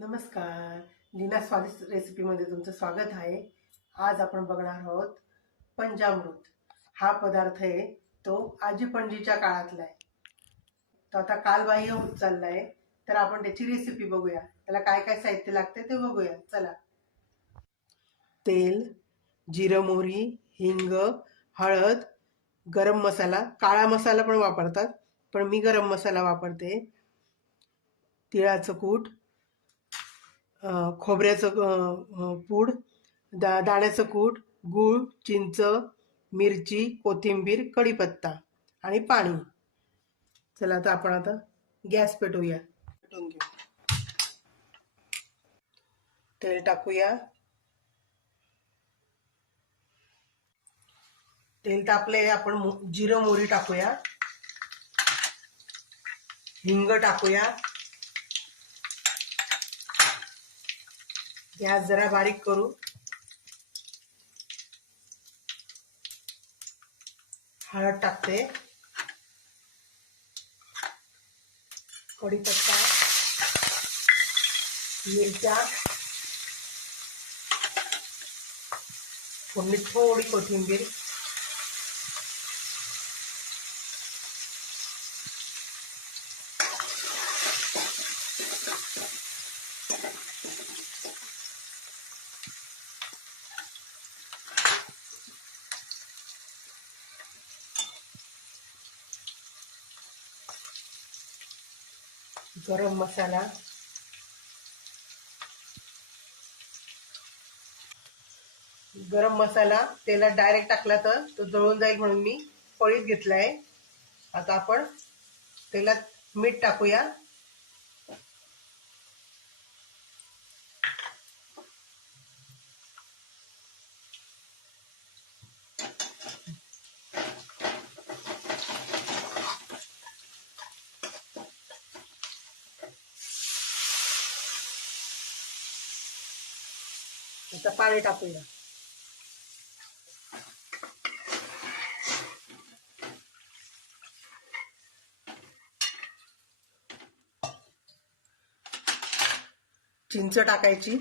नमस्कार. लीना स्वादिष्ट रेसिपीमध्ये तुमचं स्वागत आहे. आज आपण बघणार आहोत पंजामृत. हा पदार्थ आहे तो आजी पणजीच्या काळातला आहे. तो आता कालबाह्य होत चाललाय. तर आपण त्याची रेसिपी बघूया. त्याला काय काय साहित्य लागते ते बघूया. चला. तेल जिरं मोहरी हिंग हळद गरम मसाला. काळा मसाला पण वापरतात पण मी गरम मसाला वापरते. तिळाचं कूट खोबऱ्याचं पूड दा दाण्याचं कूट गूळ चिंच मिरची कोथिंबीर कढीपत्ता आणि पाणी. चला आता आपण आता गॅस पेटवूया. पेटवून घेऊ. तेल टाकूया. तेल तापले आपण मो- जिरं मोरी टाकूया. हिंग टाकूया. गॅस जरा बारीक करू. हळद टाकते. कढीपत्ता. मिरच्या. फोडणी थोडी कोथिंबीर. गरम मसाला. गरम मसाला तेलात डायरेक्ट टाकला तर तो जळून जाईल म्हणून मी पळीत आहे आता आपण तेलात मीठ टाकूया. आता पाणी टाकूया. चिंच टाकायची.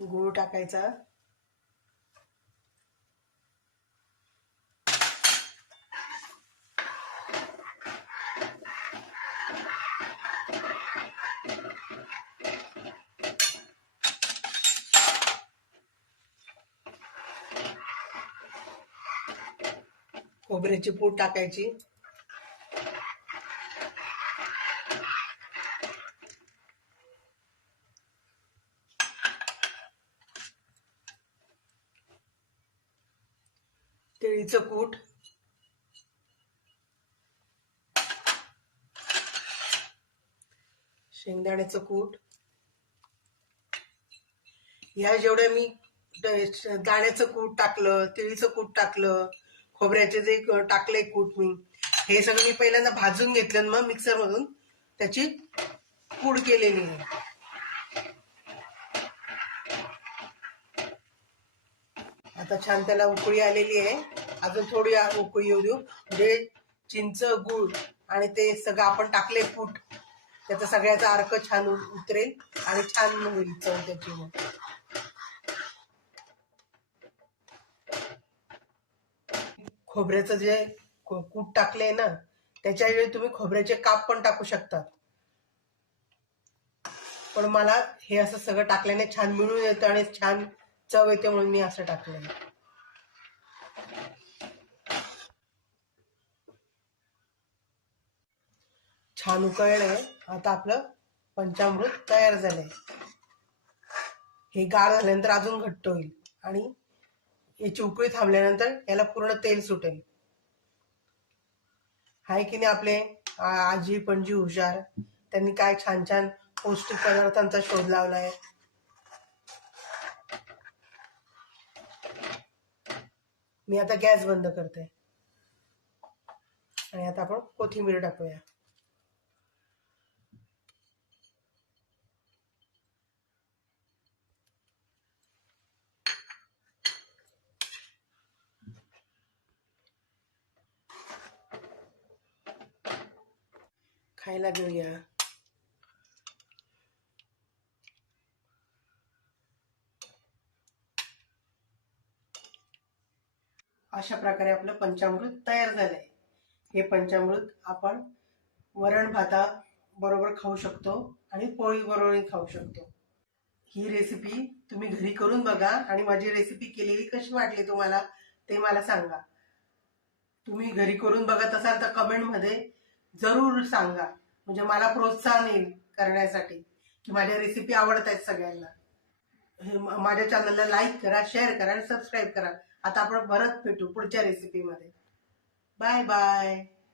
गूळ टाकायचा. खोबऱ्याची पूड टाकायची. तिळीचं कूट. शेंगदाण्याचं कूट. ह्या जेवढ्या मी दाण्याचं कूट टाकलं तिळीचं कूट टाकलं खोबऱ्याचे जे टाकले कूट मी हे सगळं मी पहिल्यांदा भाजून घेतलं मग मिक्सर मधून त्याची पूड केलेली आहे. आता छान त्याला उकळी आलेली आहे. अजून थोडी उकळी येऊ देऊ. म्हणजे चिंच गुळ आणि ते सगळं आपण टाकले कूट त्याचा सगळ्याचा अर्क छान उतरेल आणि छान होईल चव त्याची मग खोबऱ्याचं जे कूट टाकले ना त्याच्या वेळी तुम्ही खोबऱ्याचे काप पण टाकू शकतात. पण मला हे असं सगळं टाकल्याने छान मिळून येतं आणि छान चव येते म्हणून मी असं टाकलंय. छान उकळलंय. आता आपलं पंचामृत तयार झालंय. हे गार झाल्यानंतर अजून घट्ट होईल आणि याची उकळी थांबल्यानंतर याला पूर्ण तेल सुटेल. हाय की नाही आपले? आजी पणजी हुशार. त्यांनी काय छान छान पौष्टिक पदार्थांचा शोध लावलाय. मी आता गॅस बंद करते. आणि आता आपण कोथिंबीर टाकूया. खायला घेऊया अशा प्रकारे आपलं पंचामृत तयार झालंय. हे पंचामृत आपण वरण भाता बरोबर खाऊ शकतो आणि पोळी बरोबर खाऊ शकतो. ही रेसिपी तुम्ही घरी करून बघा आणि माझी रेसिपी केलेली कशी वाटली तुम्हाला ते मला सांगा. तुम्ही घरी करून बघत असाल तर कमेंटमध्ये जरूर सांगा. म्हणजे मला प्रोत्साहन येईल करण्यासाठी की माझ्या रेसिपी आवडत आहेत सगळ्यांना. हे माझ्या चॅनलला लाईक करा शेअर करा आणि सबस्क्राईब करा. आता आपण परत भेटू पुढच्या रेसिपीमध्ये बाय बाय